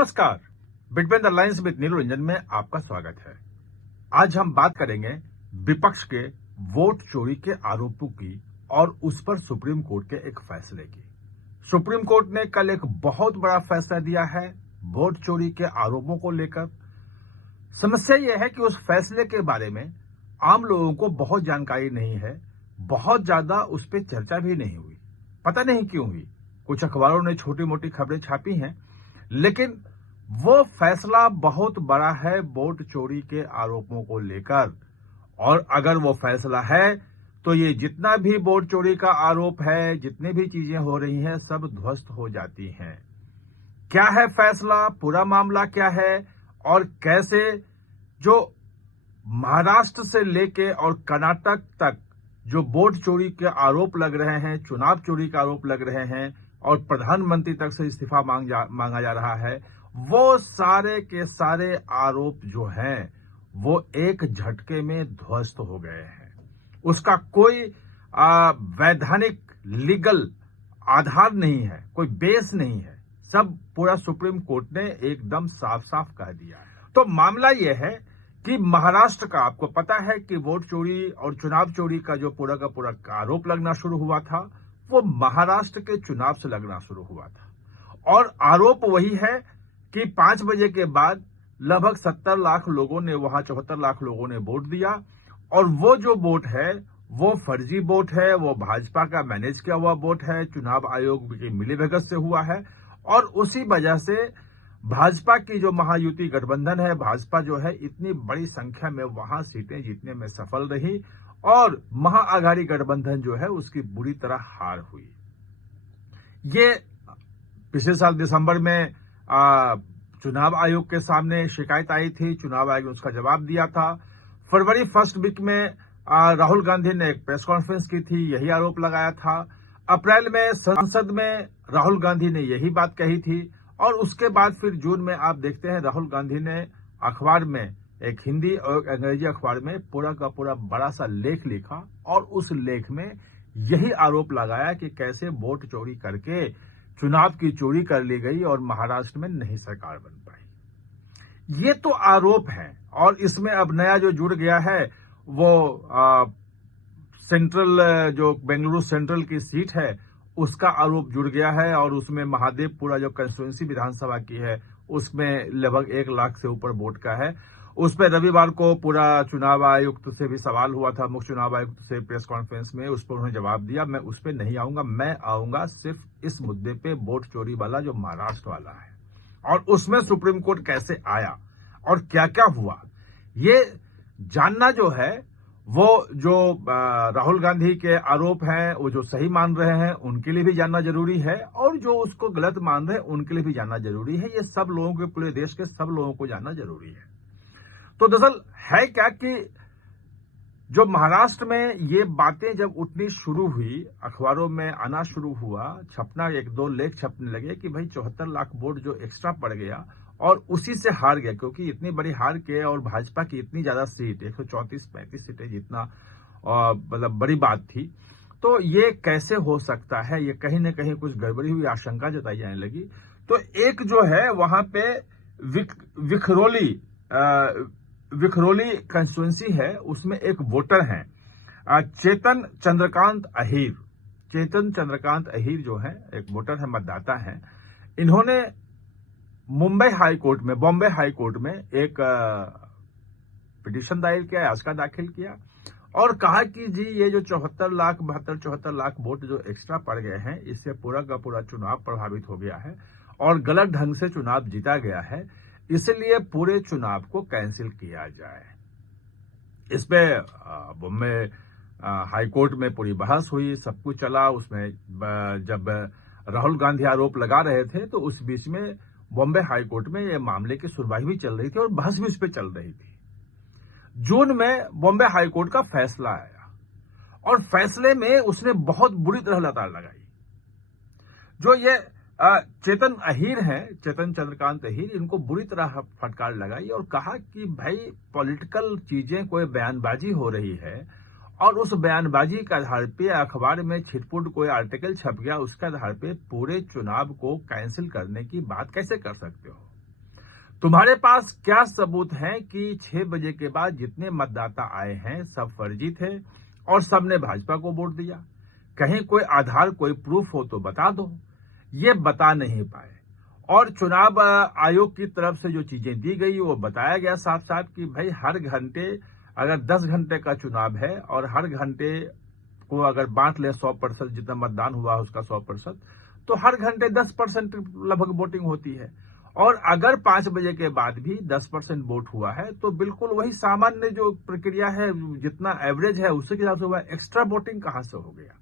नमस्कार। Between the lines with नीलू रंजन में आपका स्वागत है। आज हम बात करेंगे विपक्ष के वोट चोरी के आरोपों की और उस पर सुप्रीम कोर्ट के एक फैसले की। सुप्रीम कोर्ट ने कल एक बहुत बड़ा फैसला दिया है वोट चोरी के आरोपों को लेकर। समस्या यह है कि उस फैसले के बारे में आम लोगों को बहुत जानकारी नहीं है, बहुत ज्यादा उस पर चर्चा भी नहीं हुई। पता नहीं क्यों हुई। कुछ अखबारों ने छोटी मोटी खबरें छापी हैं, लेकिन वो फैसला बहुत बड़ा है वोट चोरी के आरोपों को लेकर। और अगर वो फैसला है तो ये जितना भी वोट चोरी का आरोप है, जितनी भी चीजें हो रही हैं, सब ध्वस्त हो जाती हैं। क्या है फैसला, पूरा मामला क्या है और कैसे जो महाराष्ट्र से लेके और कर्नाटक तक जो वोट चोरी के आरोप लग रहे हैं, चुनाव चोरी के आरोप लग रहे हैं और प्रधानमंत्री तक से इस्तीफा मांगा जा रहा है, वो सारे के सारे आरोप जो हैं वो एक झटके में ध्वस्त हो गए हैं। उसका कोई वैधानिक लीगल आधार नहीं है, कोई बेस नहीं है। सब पूरा सुप्रीम कोर्ट ने एकदम साफ साफ कह दिया है। तो मामला यह है कि महाराष्ट्र का, आपको पता है कि वोट चोरी और चुनाव चोरी का जो पूरा का पूरा आरोप लगना शुरू हुआ था, वो महाराष्ट्र के चुनाव से लगना शुरू हुआ था। और आरोप वही है कि 5 बजे के बाद लगभग 70 लाख लोगों ने, वहां 74 लाख लोगों ने वोट दिया और वो जो वोट है वो फर्जी वोट है, वो भाजपा का मैनेज किया हुआ वोट है, चुनाव आयोग की मिलीभगत से हुआ है। और उसी वजह से भाजपा की जो महायुति गठबंधन है, भाजपा जो है इतनी बड़ी संख्या में वहां सीटें जीतने में सफल रही और महाआघाड़ी गठबंधन जो है उसकी बुरी तरह हार हुई। ये पिछले साल दिसंबर में चुनाव आयोग के सामने शिकायत आई थी, चुनाव आयोग ने उसका जवाब दिया था। फरवरी फर्स्ट वीक में राहुल गांधी ने एक प्रेस कॉन्फ्रेंस की थी, यही आरोप लगाया था। अप्रैल में संसद में राहुल गांधी ने यही बात कही थी और उसके बाद फिर जून में आप देखते हैं राहुल गांधी ने अखबार में, एक हिंदी और अंग्रेजी अखबार में पूरा का पूरा बड़ा सा लेख लिखा और उस लेख में यही आरोप लगाया कि कैसे वोट चोरी करके चुनाव की चोरी कर ली गई और महाराष्ट्र में नहीं सरकार बन पाई। ये तो आरोप है और इसमें अब नया जो जुड़ गया है वो सेंट्रल, जो बेंगलुरु सेंट्रल की सीट है उसका आरोप जुड़ गया है और उसमें महादेवपुरा जो कंस्टिट्यूंसी विधानसभा की है उसमें लगभग 1 लाख से ऊपर वोट का है। उस पर रविवार को पूरा चुनाव आयुक्त से भी सवाल हुआ था, मुख्य चुनाव आयुक्त से प्रेस कॉन्फ्रेंस में, उस पर उन्होंने जवाब दिया मैं उस पर नहीं आऊंगा, मैं आऊंगा सिर्फ इस मुद्दे पे वोट चोरी वाला जो महाराष्ट्र वाला है और उसमें सुप्रीम कोर्ट कैसे आया और क्या क्या हुआ, ये जानना जो है वो जो राहुल गांधी के आरोप हैं वो जो सही मान रहे हैं उनके लिए भी जानना जरूरी है और जो उसको गलत मान रहे हैं उनके लिए भी जानना जरूरी है। ये सब लोगों के, पूरे देश के सब लोगों को जानना जरूरी है। तो दरअसल है क्या कि जो महाराष्ट्र में ये बातें जब उठनी शुरू हुई, अखबारों में आना शुरू हुआ, छपना, 1-2 लेख छपने लगे कि भाई 74 लाख वोट जो एक्स्ट्रा पड़ गया और उसी से हार गया, क्योंकि इतनी बड़ी हार के और भाजपा की इतनी ज्यादा सीट, 134-35 सीटें जीतना मतलब बड़ी बात थी। तो ये कैसे हो सकता है, ये कहीं ना कहीं कुछ गड़बड़ी हुई आशंका जताई जाने लगी। तो एक जो है वहां पे विखरोली कंस्टिट्यूंसी है, उसमें एक वोटर हैं चेतन चंद्रकांत अहीर जो है एक वोटर है, मतदाता हैं। इन्होंने बॉम्बे हाई कोर्ट में एक पिटीशन दायर किया, याचिका दाखिल किया और कहा कि जी ये जो 74 लाख वोट जो एक्स्ट्रा पड़ गए हैं, इससे पूरा का पूरा चुनाव प्रभावित हो गया है और गलत ढंग से चुनाव जीता गया है, इसलिए पूरे चुनाव को कैंसिल किया जाए। इस पे बॉम्बे हाई कोर्ट में पूरी बहस हुई, सब कुछ चला। उसमें जब राहुल गांधी आरोप लगा रहे थे तो उस बीच में बॉम्बे हाई कोर्ट में ये मामले की सुनवाई भी चल रही थी और बहस भी उस पर चल रही थी। जून में बॉम्बे हाई कोर्ट का फैसला आया और फैसले में उसने बहुत बुरी तरह लताड़ लगाई। जो ये चेतन चंद्रकांत अहीर, इनको बुरी तरह फटकार लगाई और कहा कि भाई पॉलिटिकल चीजें, कोई बयानबाजी हो रही है और उस बयानबाजी के आधार पे अखबार में छिटपुट कोई आर्टिकल छप गया, उसके आधार पे पूरे चुनाव को कैंसिल करने की बात कैसे कर सकते हो। तुम्हारे पास क्या सबूत है कि 6 बजे के बाद जितने मतदाता आए हैं सब फर्जी थे और सबने भाजपा को वोट दिया? कहीं कोई आधार, कोई प्रूफ हो तो बता दो। ये बता नहीं पाए। और चुनाव आयोग की तरफ से जो चीजें दी गई वो बताया गया साफ साफ कि भाई हर घंटे, अगर 10 घंटे का चुनाव है और हर घंटे को अगर बांट ले 100% जितना मतदान हुआ उसका 100%, तो हर घंटे 10% लगभग वोटिंग होती है। और अगर 5 बजे के बाद भी 10% वोट हुआ है तो बिल्कुल वही सामान्य जो प्रक्रिया है, जितना एवरेज है उसके हिसाब से हुआ। एक्स्ट्रा वोटिंग कहां से हो गया?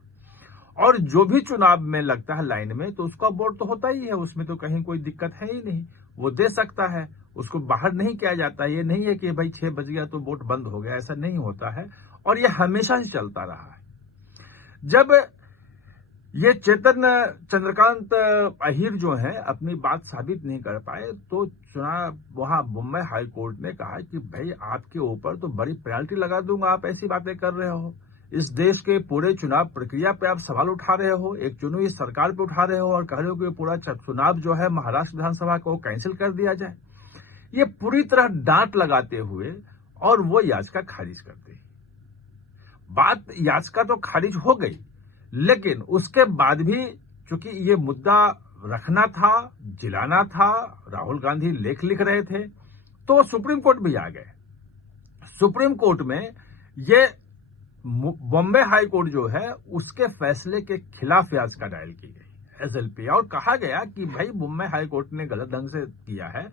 और जो भी चुनाव में लगता है लाइन में तो उसका वोट तो होता ही है, उसमें तो कहीं कोई दिक्कत है ही नहीं, वो दे सकता है, उसको बाहर नहीं किया जाता। ये नहीं है कि भाई 6 बज गया तो वोट बंद हो गया, ऐसा नहीं होता है और ये हमेशा से चलता रहा है। जब ये चेतन चंद्रकांत अहिर जो है अपनी बात साबित नहीं कर पाए तो चुनाव वहां मुंबई हाई कोर्ट ने कहा कि भाई आपके ऊपर तो बड़ी पेनल्टी लगा दूंगा, आप ऐसी बातें कर रहे हो, इस देश के पूरे चुनाव प्रक्रिया पे आप सवाल उठा रहे हो, एक चुनी हुई सरकार पे उठा रहे हो और कह रहे हो कि पूरा चुनाव जो है महाराष्ट्र विधानसभा को कैंसिल कर दिया जाए। ये पूरी तरह डांट लगाते हुए और वो याचिका खारिज कर दी। बात याचिका तो खारिज हो गई, लेकिन उसके बाद भी चूंकि ये मुद्दा रखना था, जिलाना था, राहुल गांधी लेख लिख रहे थे, तो सुप्रीम कोर्ट भी आ गए। सुप्रीम कोर्ट में ये बॉम्बे हाई कोर्ट जो है उसके फैसले के खिलाफ याचिका दायर की गई एसएलपी, और कहा गया कि भाई मुंबई हाई कोर्ट ने गलत ढंग से किया है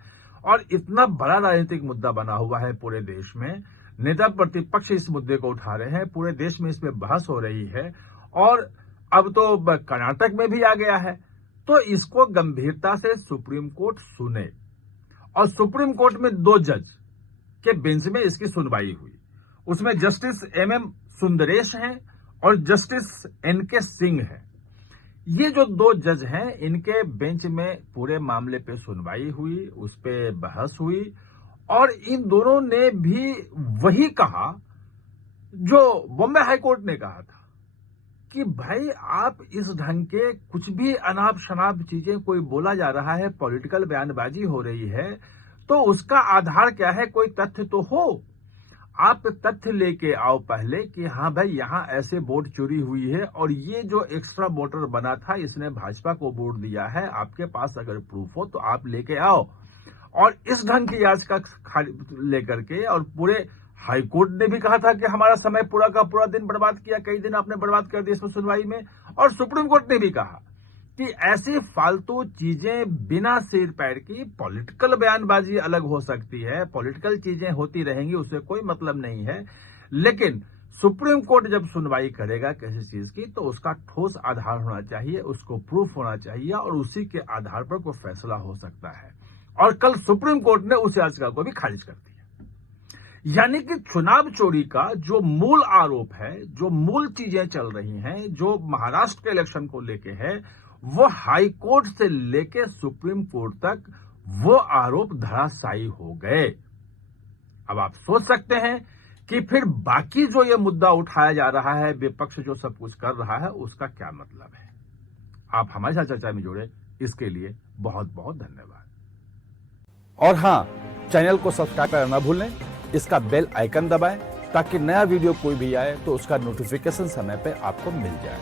और इतना बड़ा राजनीतिक मुद्दा बना हुआ है पूरे देश में, नेता प्रतिपक्ष इस मुद्दे को उठा रहे हैं, पूरे देश में इस पे बहस हो रही है और अब तो कर्नाटक में भी आ गया है, तो इसको गंभीरता से सुप्रीम कोर्ट सुने। और सुप्रीम कोर्ट में 2 जज के बेंच में इसकी सुनवाई हुई। उसमें जस्टिस एमएम सुंदरेश हैं और जस्टिस एनके सिंह हैं। ये जो 2 जज हैं इनके बेंच में पूरे मामले पे सुनवाई हुई, उस पे बहस हुई और इन दोनों ने भी वही कहा जो बॉम्बे हाई कोर्ट ने कहा था कि भाई आप इस ढंग के कुछ भी अनाप शनाप चीजें कोई बोला जा रहा है, पॉलिटिकल बयानबाजी हो रही है, तो उसका आधार क्या है? कोई तथ्य तो हो। आप तथ्य लेके आओ पहले कि हाँ भाई यहां ऐसे वोट चोरी हुई है और ये जो एक्स्ट्रा वोटर बना था इसने भाजपा को वोट दिया है, आपके पास अगर प्रूफ हो तो आप लेके आओ। और इस ढंग की याचिका लेकर के, और पूरे हाईकोर्ट ने भी कहा था कि हमारा समय पूरा का पूरा दिन बर्बाद किया, कई दिन आपने बर्बाद कर दिया इसमें सुनवाई में, और सुप्रीम कोर्ट ने भी कहा कि ऐसी फालतू चीजें बिना सिर पैर की, पॉलिटिकल बयानबाजी अलग हो सकती है, पॉलिटिकल चीजें होती रहेंगी, उससे कोई मतलब नहीं है, लेकिन सुप्रीम कोर्ट जब सुनवाई करेगा किसी चीज की तो उसका ठोस आधार होना चाहिए, उसको प्रूफ होना चाहिए और उसी के आधार पर कोई फैसला हो सकता है। और कल सुप्रीम कोर्ट ने उस याचिका को भी खारिज कर दिया। यानी कि चुनाव चोरी का जो मूल आरोप है, जो मूल चीजें चल रही हैं, जो महाराष्ट्र के इलेक्शन को लेके है, वो हाई कोर्ट से लेके सुप्रीम कोर्ट तक वो आरोप धराशायी हो गए। अब आप सोच सकते हैं कि फिर बाकी जो ये मुद्दा उठाया जा रहा है, विपक्ष जो सब कुछ कर रहा है, उसका क्या मतलब है। आप हमारे साथ चर्चा में जुड़े, इसके लिए बहुत बहुत धन्यवाद। और हां, चैनल को सब्सक्राइब करना ना भूलें, इसका बेल आइकन दबाएं ताकि नया वीडियो कोई भी आए तो उसका नोटिफिकेशन समय पे आपको मिल जाए।